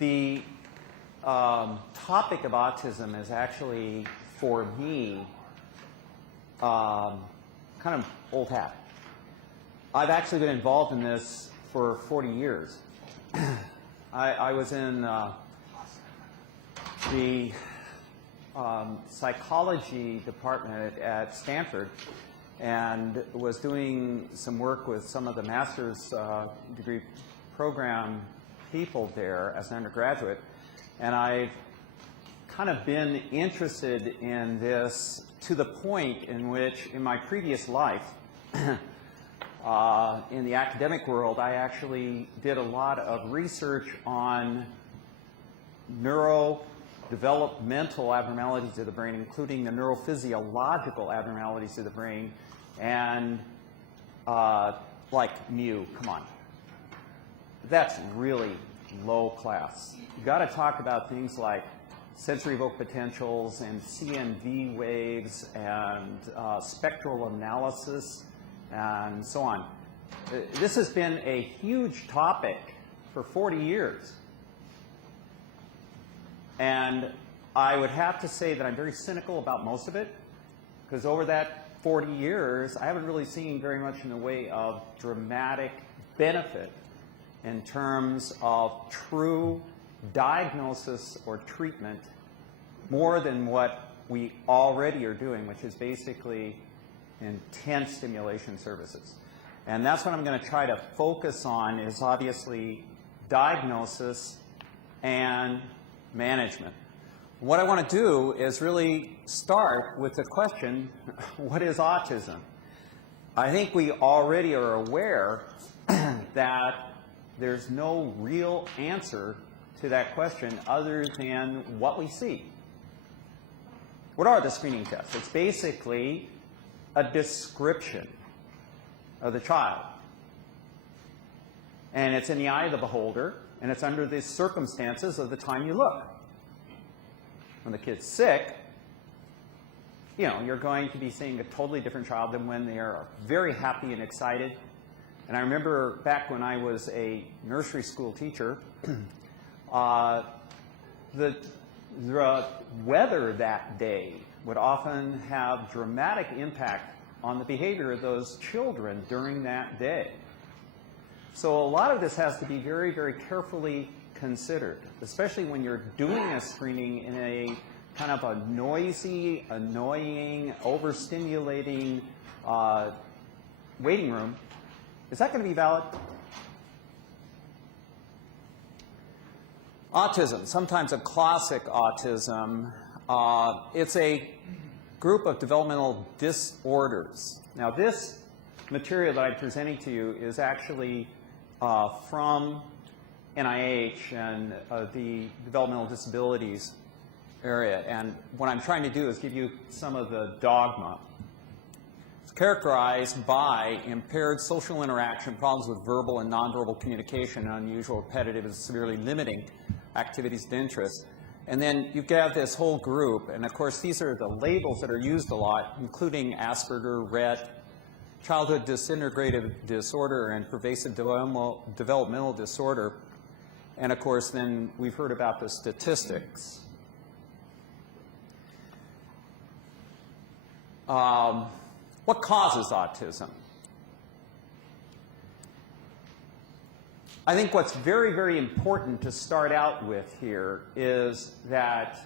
The topic of autism is actually, for me, kind of old hat. I've actually been involved in this for 40 years. I was in the psychology department at Stanford and was doing some work with some of the master's degree program people there as an undergraduate, and I've kind of been interested in this to the point in which in my previous life in the academic world I actually did a lot of research on neurodevelopmental abnormalities of the brain, including the neurophysiological abnormalities of the brain, and like mu, come on. That's really low class. You've got to talk about things like sensory evoked potentials and CNV waves and spectral analysis and so on. This has been a huge topic for 40 years. And I would have to say that I'm very cynical about most of it, because over that 40 years, I haven't really seen very much in the way of dramatic benefit in terms of true diagnosis or treatment, more than what we already are doing, which is basically intense stimulation services. And that's what I'm going to try to focus on, is obviously diagnosis and management. What I want to do is really start with the question, what is autism? I think we already are aware that there's no real answer to that question other than what we see. What are the screening tests? It's basically a description of the child. And it's in the eye of the beholder, and it's under the circumstances of the time you look. When the kid's sick, you know, you're going to be seeing a totally different child than when they are very happy and excited. And I remember back when I was a nursery school teacher, the weather that day would often have dramatic impact on the behavior of those children during that day. So a lot of this has to be very, very carefully considered, especially when you're doing a screening in a kind of a noisy, annoying, overstimulating waiting room. Is that going to be valid? Autism, sometimes a classic autism. It's a group of developmental disorders. Now, this material that I'm presenting to you is actually from NIH and the developmental disabilities area. And what I'm trying to do is give you some of the dogma. It's characterized by impaired social interaction, problems with verbal and nonverbal communication, unusual, repetitive, and severely limiting activities of interest. And then you have this whole group, and of course these are the labels that are used a lot, including Asperger, Rett, childhood disintegrative disorder, and pervasive developmental disorder. And of course then we've heard about the statistics. What causes autism? I think what's very, very important to start out with here is that,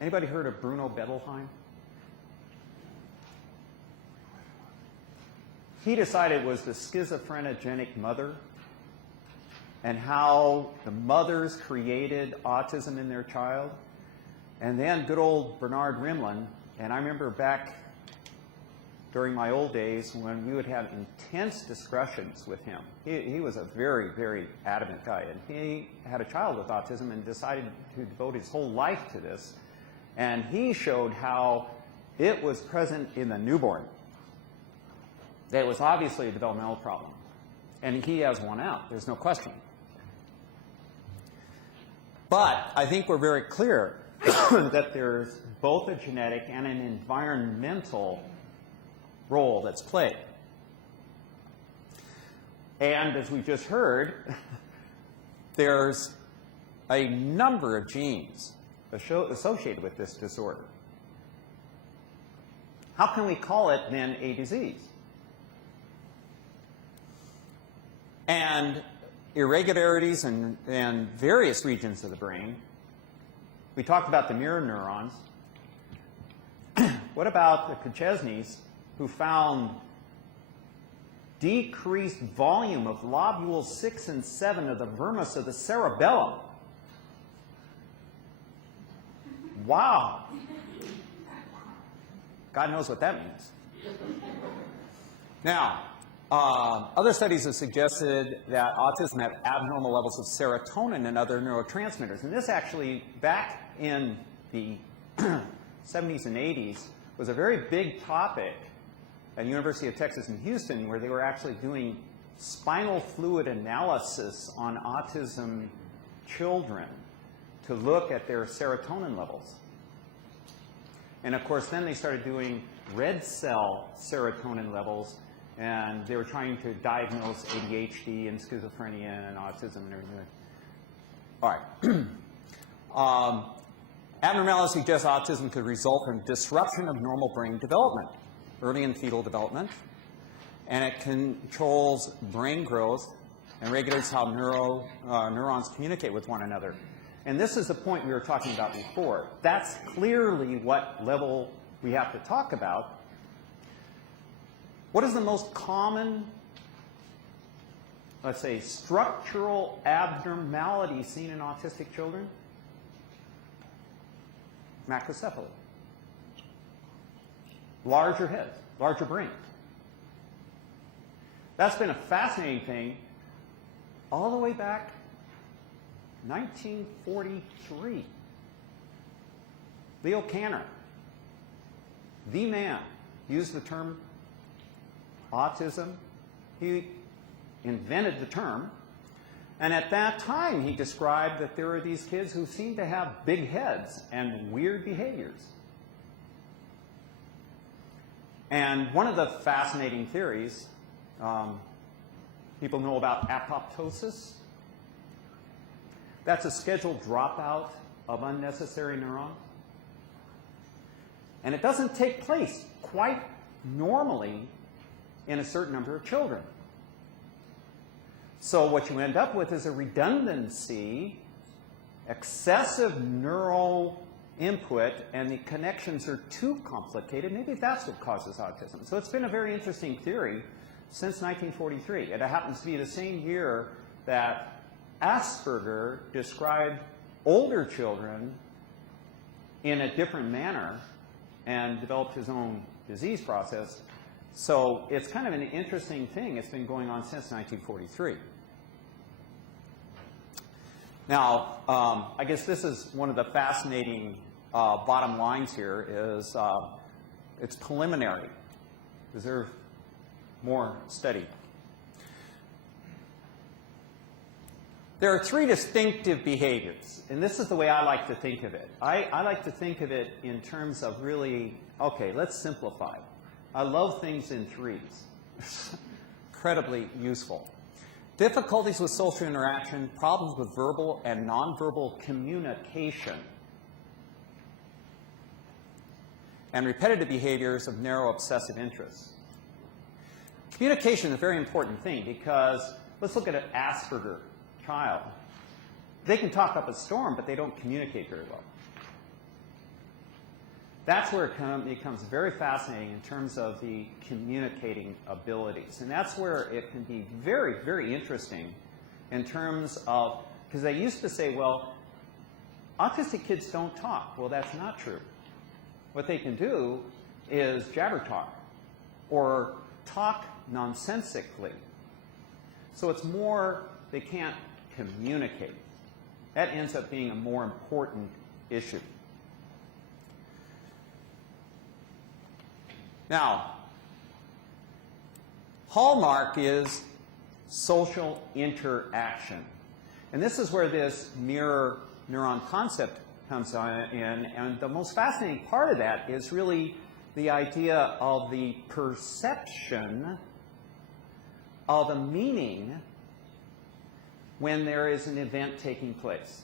anybody heard of Bruno Bettelheim? He decided it was the schizophrenic mother and how the mothers created autism in their child. And then good old Bernard Rimland, and I remember back during my old days when we would have intense discussions with him. He was a very, very adamant guy, and he had a child with autism and decided to devote his whole life to this. And he showed how it was present in the newborn. That was obviously a developmental problem. And he has one out, there's no question. But I think we're very clear that there's both a genetic and an environmental role that's played. And as we just heard, there's a number of genes associated with this disorder. How can we call it then a disease? And irregularities in various regions of the brain. We talked about the mirror neurons. What about the Kachesnys, who found decreased volume of lobules 6 and 7 of the vermis of the cerebellum? Wow. God knows what that means. Now, other studies have suggested that autism had abnormal levels of serotonin and other neurotransmitters. And this actually, back in the 70s and 80s, was a very big topic at the University of Texas in Houston, where they were actually doing spinal fluid analysis on autism children to look at their serotonin levels. And of course, then they started doing red cell serotonin levels, and they were trying to diagnose ADHD and schizophrenia and autism and everything. All right. Abnormalities suggest autism could result from disruption of normal brain development, early in fetal development, and it controls brain growth and regulates how neurons communicate with one another. And this is the point we were talking about before. That's clearly what level we have to talk about. What is the most common, let's say, structural abnormality seen in autistic children? Macrocephaly. Larger heads, larger brains. That's been a fascinating thing all the way back 1943. Leo Kanner, the man, used the term autism. He invented the term. And at that time, he described that there are these kids who seem to have big heads and weird behaviors. And one of the fascinating theories, people know about apoptosis. That's a scheduled dropout of unnecessary neurons. And it doesn't take place quite normally in a certain number of children. So what you end up with is a redundancy, excessive neural input, and the connections are too complicated. Maybe that's what causes autism. So it's been a very interesting theory since 1943. And it happens to be the same year that Asperger described older children in a different manner and developed his own disease process. So it's kind of an interesting thing. It's been going on since 1943. Now, I guess this is one of the fascinating bottom lines here is it's preliminary. Deserve more study. There are three distinctive behaviors, and this is the way I like to think of it. I like to think of it in terms of really, okay, let's simplify. I love things in threes. Incredibly useful. Difficulties with social interaction, problems with verbal and nonverbal communication, and repetitive behaviors of narrow obsessive interests. Communication is a very important thing because let's look at an Asperger child. They can talk up a storm, but they don't communicate very well. That's where it becomes very fascinating in terms of the communicating abilities. And that's where it can be very, very interesting in terms of, because they used to say, well, autistic kids don't talk. Well, that's not true. What they can do is jabber talk or talk nonsensically. So it's more, they can't communicate. That ends up being a more important issue. Now, hallmark is social interaction. And this is where this mirror neuron concept comes in. And the most fascinating part of that is really the idea of the perception of a meaning when there is an event taking place.